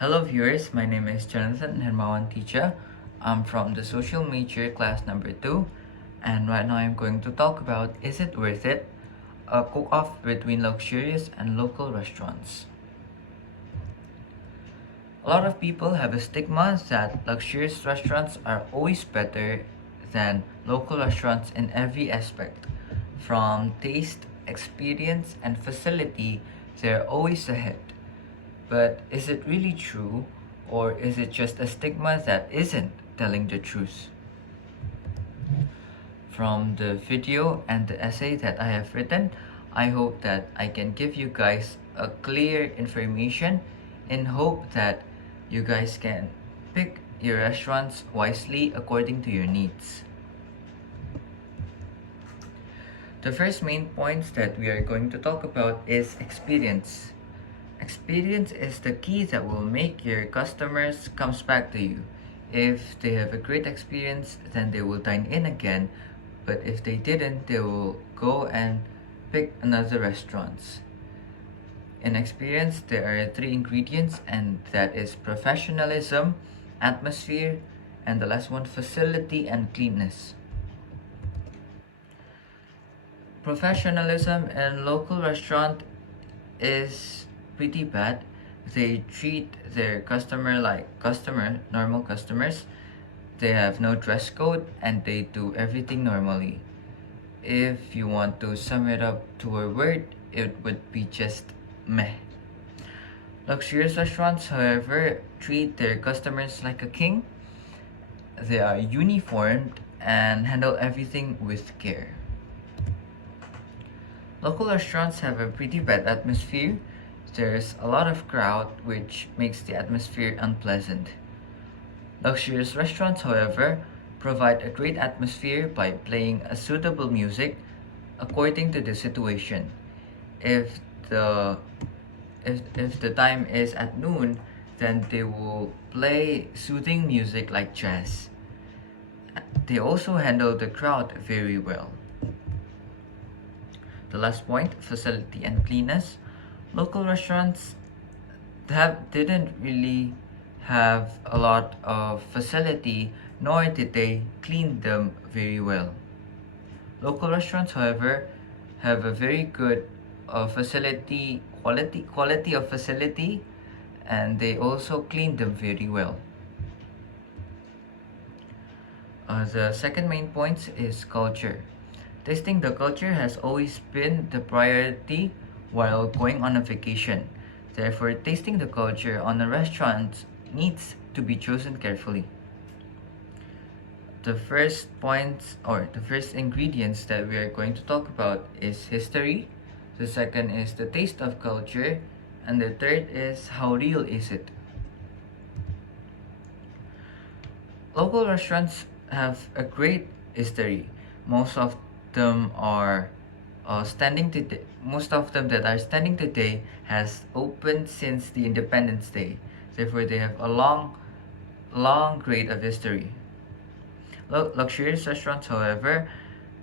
Hello viewers, my name is Jonathan Hermawan Teacher. I'm from the social major class number 2, and right now I'm going to talk about is it worth it? A cook-off between luxurious and local restaurants. A lot of people have a stigma that luxurious restaurants are always better than local restaurants in every aspect. From taste, experience, and facility, they're always ahead. But is it really true, or is it just a stigma that isn't telling the truth? From the video and the essay that I have written, I hope that I can give you guys a clear information in hope that you guys can pick your restaurants wisely according to your needs. The first main points that we are going to talk about is experience. Experience is the key that will make your customers comes back to you. If they have a great experience, then they will dine in again. But if they didn't, they will go and pick another restaurants. In experience, there are 3 ingredients, and that is professionalism, atmosphere, and the last one, facility and cleanness. Professionalism in local restaurant is pretty bad. They treat their customer like normal customers. They have no dress code and they do everything normally. If you want to sum it up to a word, it would be just meh. Luxurious restaurants, however, treat their customers like a king. They are uniformed and handle everything with care. Local restaurants have a pretty bad atmosphere. There's a lot of crowd, which makes the atmosphere unpleasant. Luxurious restaurants, however, provide a great atmosphere by playing a suitable music according to the situation. If the time is at noon, then they will play soothing music like jazz. They also handle the crowd very well. The last point, facility and cleanness. Local restaurants didn't really have a lot of facility, nor did they clean them very well. Local restaurants, however, have a very good quality of facility, and they also clean them very well. The second main point is culture. Tasting the culture has always been the priority while going on a vacation. Therefore, tasting the culture on a restaurant needs to be chosen carefully. The first points or the first ingredients that we are going to talk about is history. The second is the taste of culture, and the third is how real is it. Local restaurants have a great history. Most of them are standing today. Most of them that are standing today has opened since the Independence Day. Therefore, they have a long grade of history. Luxurious restaurants, however,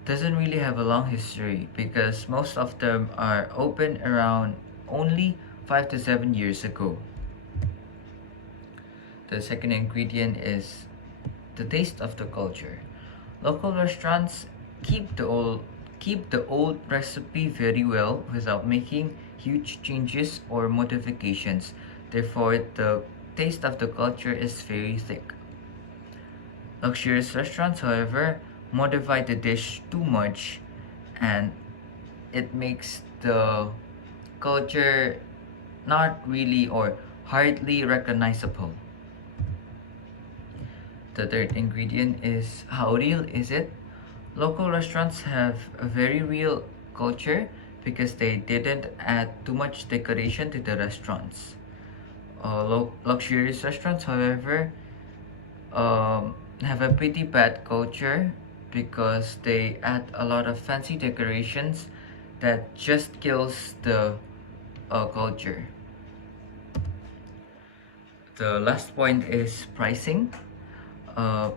doesn't really have a long history because most of them are open around only 5 to 7 years ago. The second ingredient is the taste of the culture. Local restaurants keep the old recipe very well without making huge changes or modifications. Therefore, the taste of the culture is very thick. Luxurious restaurants, however, modify the dish too much, and it makes the culture not really or hardly recognizable. The third ingredient is how real is it? Local restaurants have a very real culture because they didn't add too much decoration to the restaurants. Luxurious restaurants, however, have a pretty bad culture because they add a lot of fancy decorations that just kills the culture. The last point is pricing.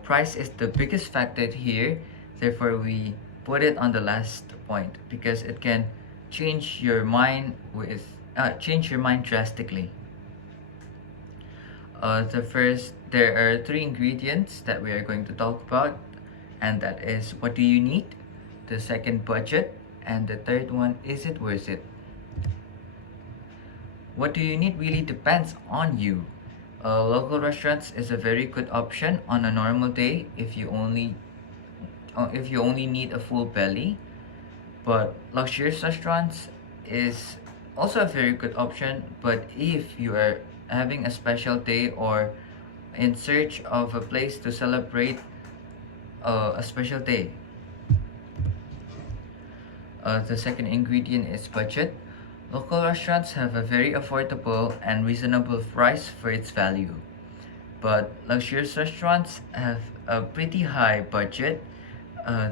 Price is the biggest factor here, therefore we put it on the last point because it can change your mind drastically. There are three ingredients that we are going to talk about, and that is what do you need, the second, budget, and the third one, is it worth it? What do you need really depends on you. Local restaurants is a very good option on a normal day if you only need a full belly, but luxurious restaurants is also a very good option. But if you are having a special day or in search of a place to celebrate a special day, the second ingredient is budget. Local restaurants have a very affordable and reasonable price for its value, but luxurious restaurants have a pretty high budget.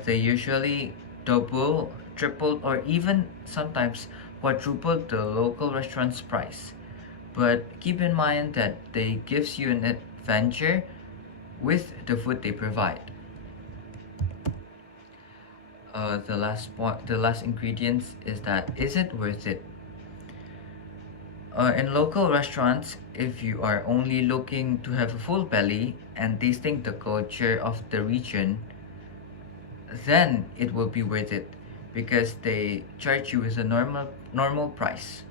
They usually double, triple, or even sometimes quadruple the local restaurant's price. But keep in mind that they gives you an adventure with the food they provide. The last ingredients is that is it worth it? In local restaurants, if you are only looking to have a full belly and tasting the culture of the region, then it will be worth it because they charge you with a normal price.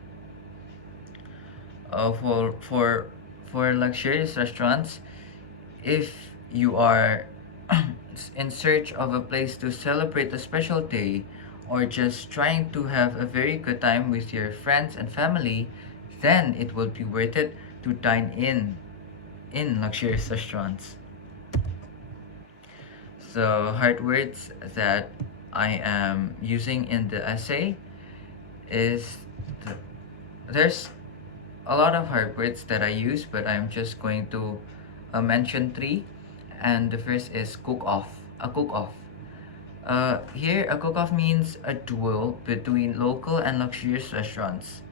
Uh, for for for luxurious restaurants, if you are in search of a place to celebrate a special day or just trying to have a very good time with your friends and family, then it will be worth it to dine in luxurious restaurants. The hard words that I am using in the essay is the, there's a lot of hard words that I use, but I'm just going to mention three. And the first is cook off. A cook off. Here, a cook off means a duel between local and luxurious restaurants.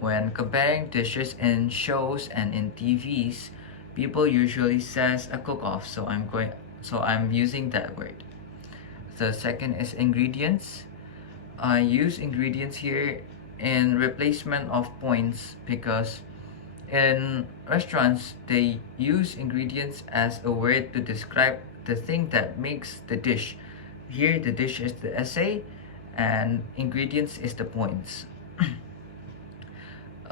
When comparing dishes in shows and in TVs, people usually says a cook off, so I'm using that word. The second is ingredients. I use ingredients here in replacement of points because in restaurants they use ingredients as a word to describe the thing that makes the dish. Here the dish is the essay and ingredients is the points.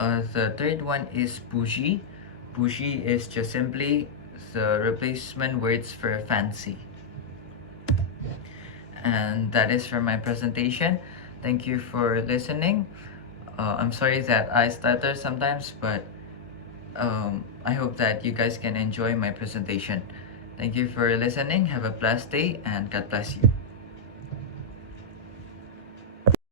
The third one is bougie. Bougie is just simply the replacement words for fancy. And that is for my presentation. Thank you for listening. I'm sorry that I stutter sometimes, but I hope that you guys can enjoy my presentation. Thank you for listening. Have a blessed day and God bless you.